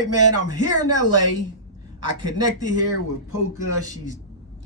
right, man, I'm here in LA. I connected here with Polka. She's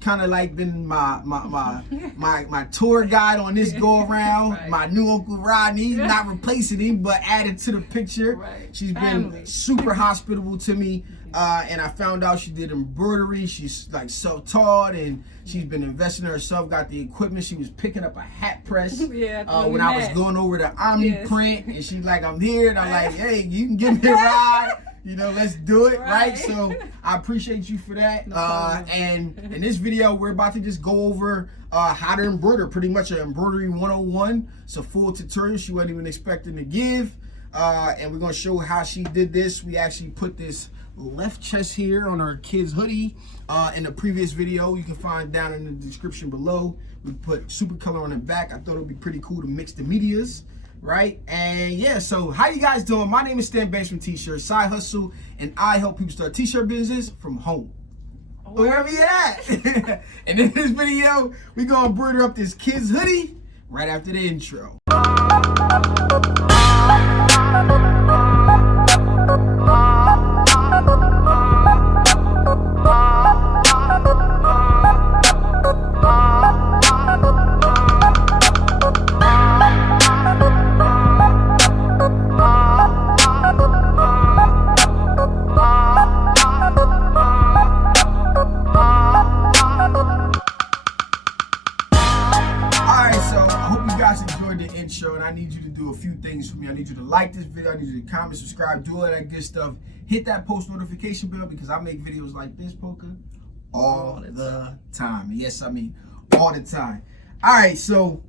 kind of like been my tour guide on this go around. Right. My new Uncle Rodney, not replacing him, but added to the picture. Right. She's been super hospitable to me. And I found out she did embroidery. She's like self-taught and she's been investing in herself, got the equipment. She was picking up a hat press when I was going over the Omni print. And she's like, I'm here. And I'm like, hey, you can give me a ride. You know, let's do it, right? So I appreciate you for that. And in this video, we're about to just go over how to embroider, pretty much an embroidery 101. It's a full tutorial she wasn't even expecting to give. And we're gonna show how she did this. We actually put this left chest here on our kid's hoodie in the previous video. You can find down in the description below. We put super color on the back. I thought it would be pretty cool to mix the medias, right? And yeah, so how you guys doing? My name is Stan Banks from T-Shirts Side Hustle, and I help people start t-shirt business from home, wherever you're at. And in this video, we're gonna embroider up this kid's hoodie right after the intro. Intro, and I need you to do a few things for me. I need you to like this video, I need you to comment, subscribe, do all that good stuff. Hit that post notification bell because I make videos like this, Polka, all the time. Yes, I mean all the time. All right, so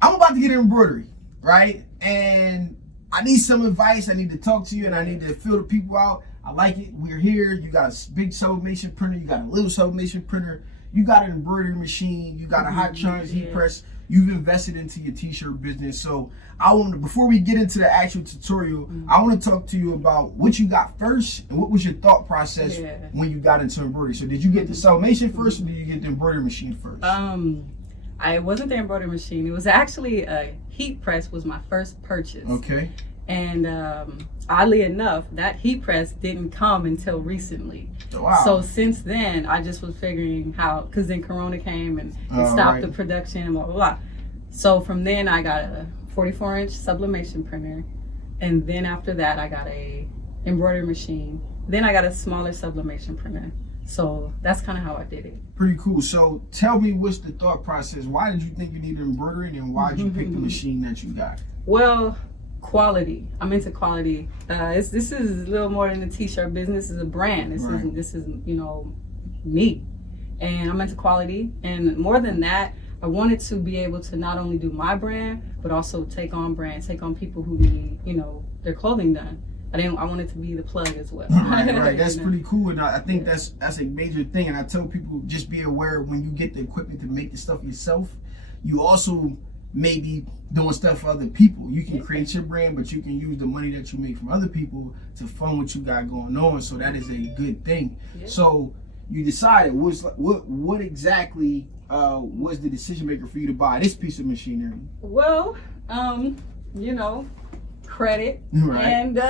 I'm about to get embroidery, right? And I need some advice. I need to talk to you, and I need to fill the people out. I like it. We're here. You got a big sublimation printer. You got a little sublimation printer. You got an embroidery machine. You got a hot churns, heat press. You've invested into your t-shirt business. So I want to, before we get into the actual tutorial, I want to talk to you about what you got first and what was your thought process when you got into embroidery. So did you get the sublimation first or did you get the embroidery machine first? I wasn't the embroidery machine. It was actually a heat press was my first purchase. Okay. And oddly enough, that heat press didn't come until recently. Wow. So since then, I just was figuring how, because then Corona came and it stopped the production and blah, blah, blah. So from then, I got a 44-inch sublimation printer. And then after that, I got a embroidery machine. Then I got a smaller sublimation printer. So that's kind of how I did it. Pretty cool. So tell me, what's the thought process? Why did you think you needed embroidery and why did you pick the machine that you got? Well, quality. I'm into quality. This is a little more than the t-shirt business. This is a brand. This is you know, me. And I'm into quality. And more than that, I wanted to be able to not only do my brand, but also take on people who need, you know, their clothing done. I wanted to be the plug as well. Right. That's pretty cool. And I think that's a major thing. And I tell people, just be aware when you get the equipment to make the stuff yourself, you also maybe doing stuff for other people. You can create your brand, but you can use the money that you make from other people to fund what you got going on. So that is a good thing. So you decided, what exactly was the decision maker for you to buy this piece of machinery? Well, you know, credit and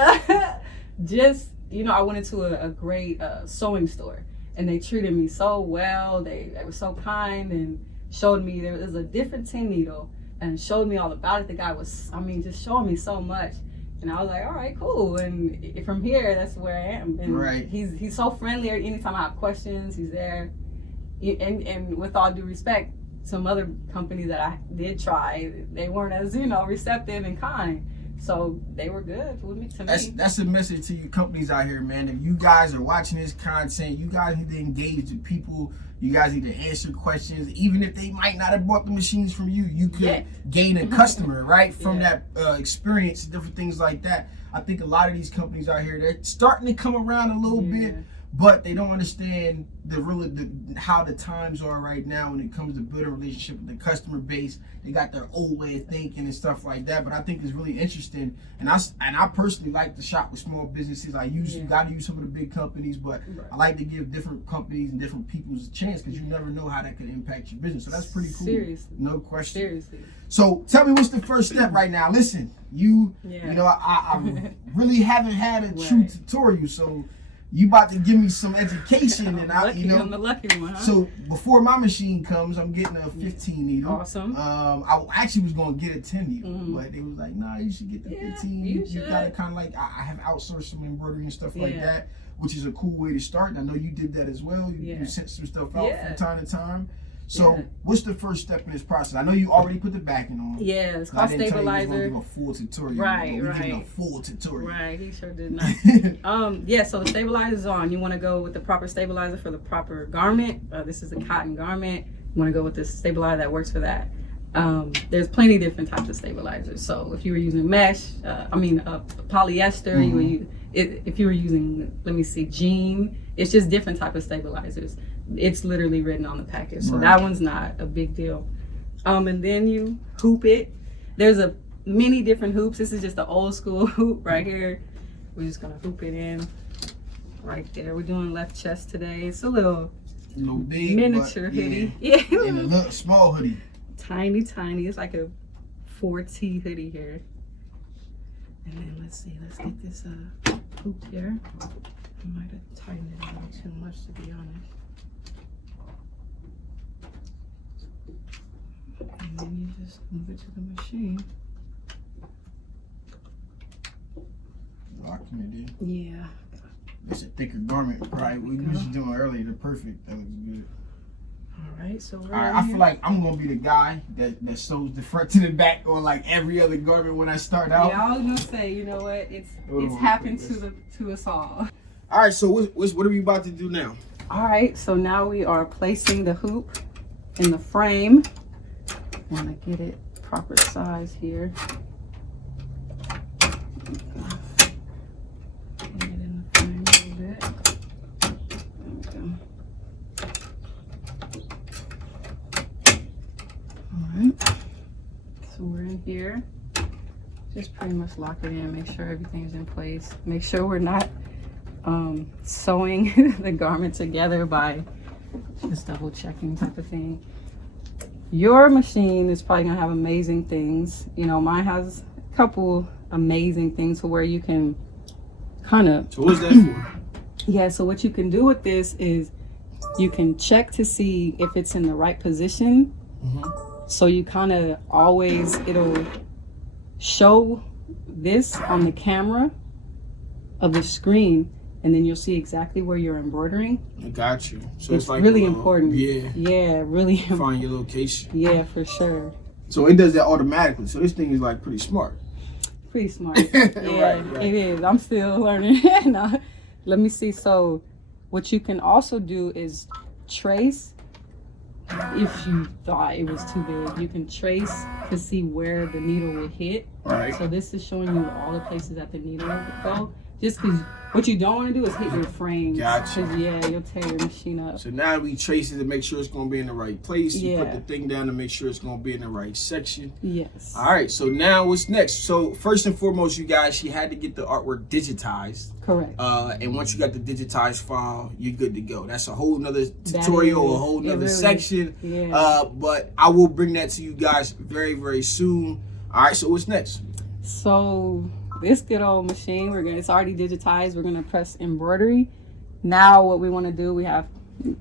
just, you know, I went into a great sewing store and they treated me so well. They were so kind and showed me there was a different tin needle and showed me all about it. The guy was, I mean, just showing me so much. And I was like, all right, cool. And from here, that's where I am. And he's so friendly. Anytime I have questions, he's there. And with all due respect, some other companies that I did try, they weren't as, you know, receptive and kind. So they were good with me. That's a message to you companies out here, man. If you guys are watching this content, you guys need to engage with people. You guys need to answer questions. Even if they might not have bought the machines from you, you could gain a customer, right? From that experience, different things like that. I think a lot of these companies out here, they're starting to come around a little bit. but they don't understand how the times are right now when it comes to building a relationship with the customer base. They got their old way of thinking and stuff like that. But I think it's really interesting, and I personally like to shop with small businesses. I usually got to use some of the big companies, but I like to give different companies and different people a chance because you never know how that could impact your business. So that's pretty cool. Seriously, no question. Seriously. So tell me, what's the first step right now? Listen, you know, I really haven't had a true tutorial, so you about to give me some education, and I'm the lucky one. Huh? So before my machine comes, I'm getting a 15 needle. Awesome. I actually was gonna get a 10 needle, but they was like, nah, you should get the 15. You gotta kind of like, I have outsourced some embroidery and stuff like that, which is a cool way to start. And I know you did that as well. You sent some stuff out from time to time. So what's the first step in this process? I know you already put the backing on. Yeah, it's called stabilizer. I didn't tell you give a full tutorial. Right. Giving a full tutorial. Right, he sure did not. Yeah, so the stabilizer's on. You want to go with the proper stabilizer for the proper garment. This is a cotton garment. You want to go with the stabilizer that works for that. There's plenty of different types of stabilizers. So if you were using mesh, polyester, if you were using, let me see, jean, it's just different type of stabilizers. It's literally written on the package, so that one's not a big deal. And then you hoop it. There's many different hoops. This is just the old school hoop right here. We're just gonna hoop it in right there. We're doing left chest today. It's a little big, miniature hoodie. Yeah, and a little small hoodie. Tiny. It's like a 4T hoodie here. And then let's see. Let's get this hoop here. I might have tightened it a little too much, to be honest. And then you just move it to the machine. Locking it in. Yeah. It's a thicker garment, right? We was doing earlier. They're perfect. That looks good. All right, so I feel like I'm gonna be the guy that sews the front to the back on like every other garment when I start out. Yeah, I was gonna say, you know what? It's happened to us all. All right, so what are we about to do now? All right, so now we are placing the hoop in the frame. Want to get it proper size here. Get it in the frame a little bit. There we go. All right. So we're in here. Just pretty much lock it in. Make sure everything's in place. Make sure we're not sewing the garment together by just double checking type of thing. Your machine is probably gonna have amazing things. You know, mine has a couple amazing things to where you can kind of. So what's that for? Yeah, so what you can do with this is you can check to see if it's in the right position. So you kind of always, it'll show this on the camera of the screen, and then you'll see exactly where you're embroidering. I got you. So it's like really important. Yeah, really. Find your location. Yeah, for sure. So it does that automatically. So this thing is like pretty smart. Pretty smart. Yeah, right. It is. I'm still learning. No, let me see. So what you can also do is trace. If you thought it was too big, you can trace to see where the needle will hit. Right. So this is showing you all the places that the needle will go. Just because what you don't want to do is hit your frame. Gotcha. Because, yeah, you'll tear your machine up. So now we trace it to make sure it's going to be in the right place. You put the thing down to make sure it's going to be in the right section. Yes. All right. So now what's next? So first and foremost, you guys, she had to get the artwork digitized. Correct. And once you got the digitized file, you're good to go. That's a whole nother tutorial, a whole nother section. Yeah. But I will bring that to you guys very, very soon. All right. So what's next? So this good old machine, it's already digitized. We're gonna press embroidery. Now what we want to do, we have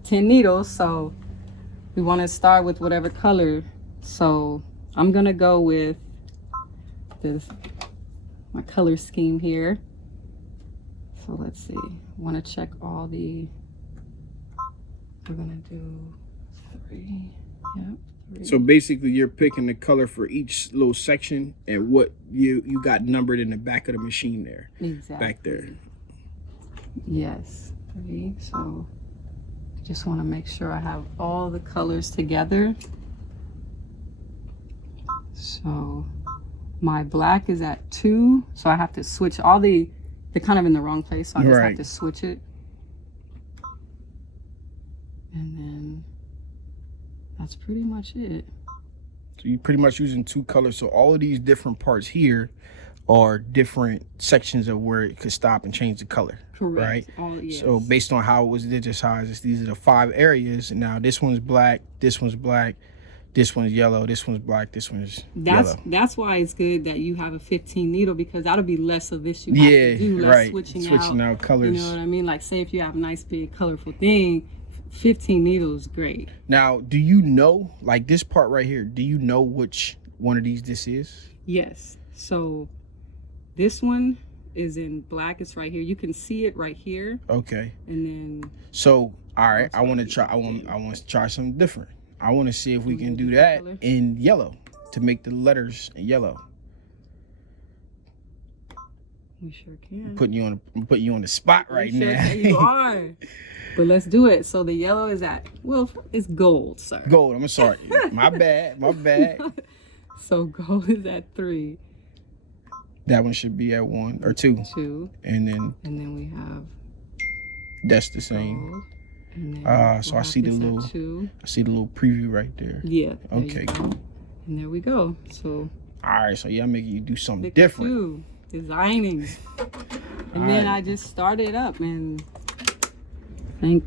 10 needles, so we want to start with whatever color. So I'm gonna go with my color scheme here. So let's see, want to check all the, we're gonna do 3. Yep. So basically you're picking the color for each little section and what you got numbered in the back of the machine there. Exactly. Back there. Yes. 3. So just want to make sure I have all the colors together. So my black is at 2. So I have to switch all they're kind of in the wrong place. So I just have to switch it. that's pretty much it. So you're pretty much using 2 colors. So all of these different parts here are different sections of where it could stop and change the color. Correct. Right? Yes. So based on how it was digitized, these are the 5 areas. And now this one's black, this one's black, this one's yellow, this one's black, this one's yellow. That's why it's good that you have a 15 needle, because that'll be less of this you have to do, less right. switching out colors. You know what I mean? Like, say if you have a nice big colorful thing, 15 needles, great. Now, do you know, like this part right here, do you know which one of these this is? Yes. So this one is in black. It's right here. You can see it right here. Okay. And then. So, all right, I want to try something different. I want to see if we can do that in yellow to make the letters in yellow. We sure can. I'm putting you on the spot right now. You are. But let's do it. So the yellow is at, well, it's gold, sir. Gold. I'm sorry. My bad. So gold is at 3. That one should be at 1 or 2. 2. And then we have. That's the same. Gold. And then so I see the little. 2. I see the little preview right there. Yeah. Okay. And there we go. So. All right. So yeah, I'm making you do something different. Designing. And then I just started up, and thank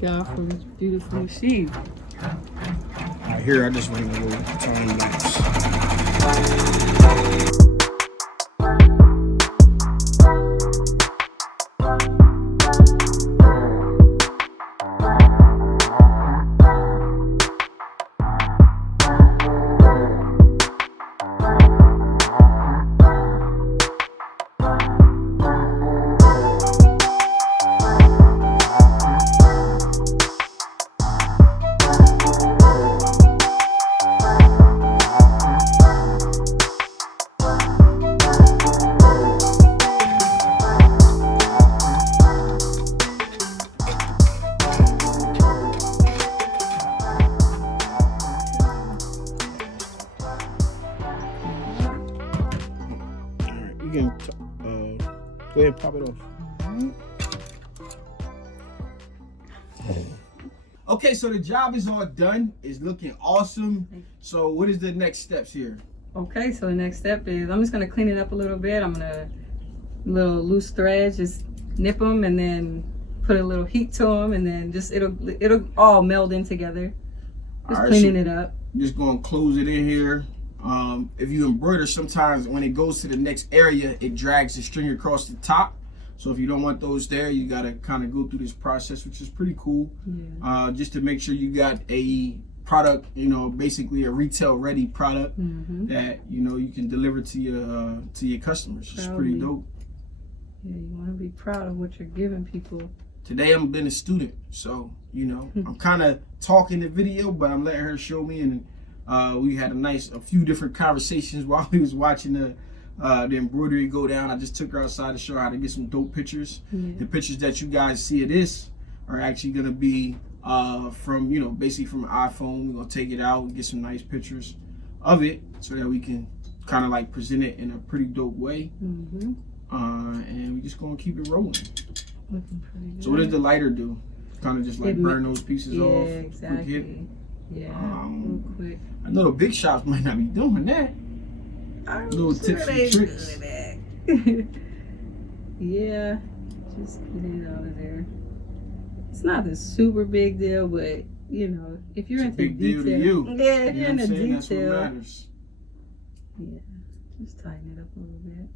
God for this beautiful machine. All right, here I just write a little time lapse. Go ahead and pop it off. Okay, so the job is all done. It's looking awesome. So what is the next steps here? Okay, so the next step is I'm just gonna clean it up a little bit. I'm gonna little loose threads, just nip them and then put a little heat to them, and then just it'll all meld in together. Just cleaning it up. Just gonna close it in here. If you embroider, sometimes when it goes to the next area, it drags the string across the top. So if you don't want those there, you gotta kind of go through this process, which is pretty cool. Yeah. Just to make sure you got a product, basically a retail ready product that you can deliver to your customers. It's pretty dope. Yeah, you want to be proud of what you're giving people. Today I'm been a student, so I'm kind of talking the video, but I'm letting her show me, and we had a few different conversations while we was watching the embroidery go down. I just took her outside to show her how to get some dope pictures. Yeah. The pictures that you guys see of this are actually gonna be from basically from an iPhone. We're gonna take it out and get some nice pictures of it so that we can kind of like present it in a pretty dope way. And we're just gonna keep it rolling. Looking pretty good. So what does the lighter do? Kind of just like burn those pieces off. Exactly. Real quick. I know the big shops might not be doing that. Little tips and tricks. Yeah, just get it out of there. It's not a super big deal, but if you're into detail, to you. Yeah, if you're into detail, that's what matters. Yeah, just tighten it up a little bit.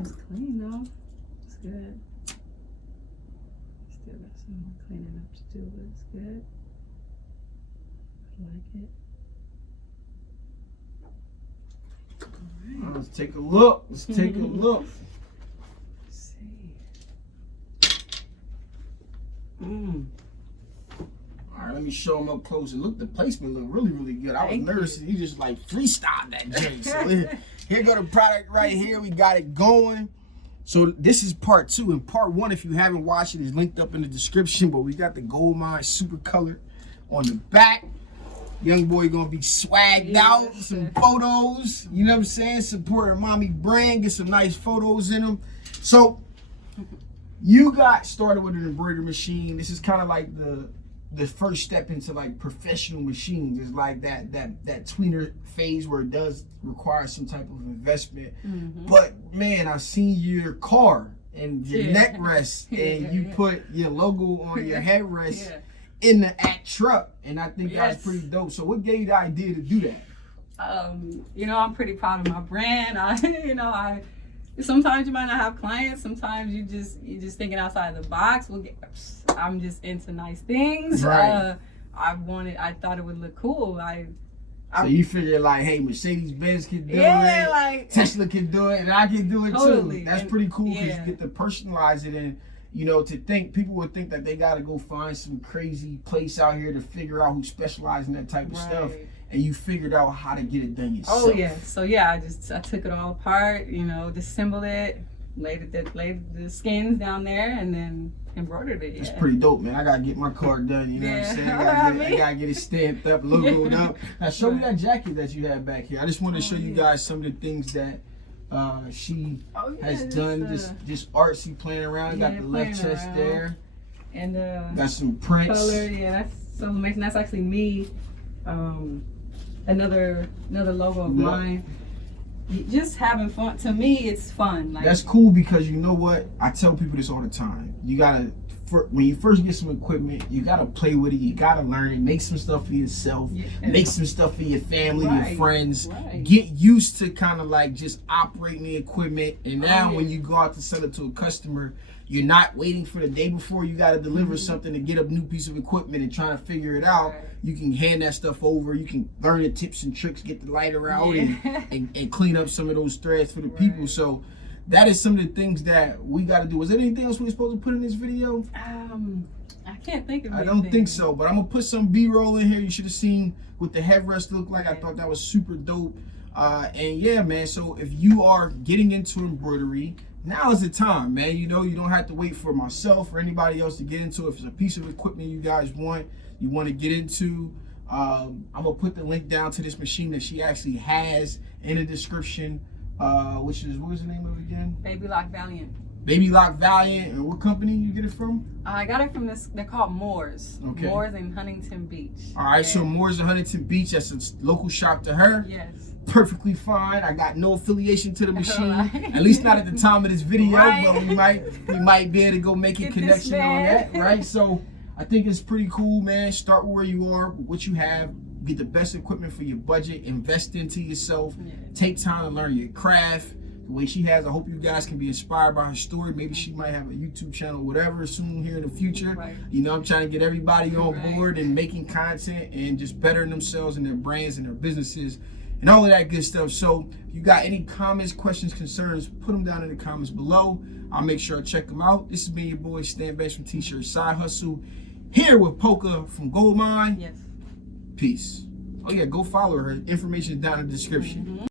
It's clean though. It's good. Still got some more cleaning up to do, but it's good. I like it. All right. Let's take a look. Let's take a look. Let's see. All right, let me show them up close. And look, the placement look really, really good. I was nervous. You just like freestyled that Jay. So here go the product right here. We got it going. So this is part 2. And part 1, if you haven't watched it, is linked up in the description. But we got the gold mine super color on the back. Young boy gonna be swagged out, some photos, you know what I'm saying? Support her mommy brand, get some nice photos in them. So you got started with an embroidery machine. This is kind of like the first step into like professional machines. Is like that tweener phase where it does require some type of investment. But man, I've seen your car and your neck rest, and you put your logo on your headrest in the truck, and I think that's pretty dope. So what gave you the idea to do that? You know, I'm pretty proud of my brand. Sometimes you might not have clients. Sometimes you're just thinking outside the box. I'm just into nice things. Right. I thought it would look cool. So you figured like, hey, Mercedes-Benz can do it, like Tesla can do it, and I can do it totally. too. That's pretty cool because you get to personalize it, and you know, people would think that they got to go find some crazy place out here to figure out who specializes in that type of stuff, and you figured out how to get it done yourself. Oh yeah, so I took it all apart, you know, disassembled it, laid the skins down there, and then embroidered it. That's pretty dope, man. I gotta get my car done. You know what I'm saying? I gotta get it stamped up, logoed up. Now show me that jacket that you have back here. I just want to show you guys some of the things that she has done. Just artsy playing around. Got the left chest there, and got some prints. Color, that's Sublimation. That's actually me. Another logo of mine. Just having fun. To me, it's fun. Like, that's cool because you know what? I tell people this all the time. You gotta, when you first get some equipment, you gotta play with it. You gotta learn it. Make some stuff for yourself. Make some stuff for your family, your friends. Get used to kind of like just operating the equipment. And now when you go out to sell it to a customer, you're not waiting for the day before you got to deliver something to get a new piece of equipment and trying to figure it out. You can hand that stuff over. You can learn the tips and tricks, get the lighter out, and clean up some of those threads for the people. So that is some of the things that we got to do. Was there anything else we were supposed to put in this video? I can't think of anything. I don't think so, but I'm going to put some B-roll in here. You should have seen what the headrest looked like. I thought that was super dope. And yeah, man, so if you are getting into embroidery, now is the time, man. You know, you don't have to wait for myself or anybody else to get into it. If it's a piece of equipment you guys want to get into, I'm gonna put the link down to this machine that she actually has in the description, which is, what was the name of it again? Baby Lock Valiant. Baby Lock Valiant. And what company you get it from? I got it from they're called Moore's. Okay. Moore's in Huntington Beach. All right, so Moore's in Huntington Beach. That's a local shop to her. Yes. Perfectly fine. I got no affiliation to the machine, at least not at the time of this video, but we might be able to go make a connection on that, right? So I think it's pretty cool, man. Start where you are, what you have, get the best equipment for your budget, invest into yourself, take time to learn your craft. The way she has, I hope you guys can be inspired by her story. Maybe she might have a YouTube channel, whatever, soon here in the future. You know, I'm trying to get everybody on board and making content and just bettering themselves and their brands and their businesses and all of that good stuff. So if you got any comments, questions, concerns, put them down in the comments below. I'll make sure I check them out. This has been your boy Stan Banks from T-Shirt Side Hustle, here with Polka from Gold Mine. Yes. Peace. Oh yeah, go follow her. Information is down in the description.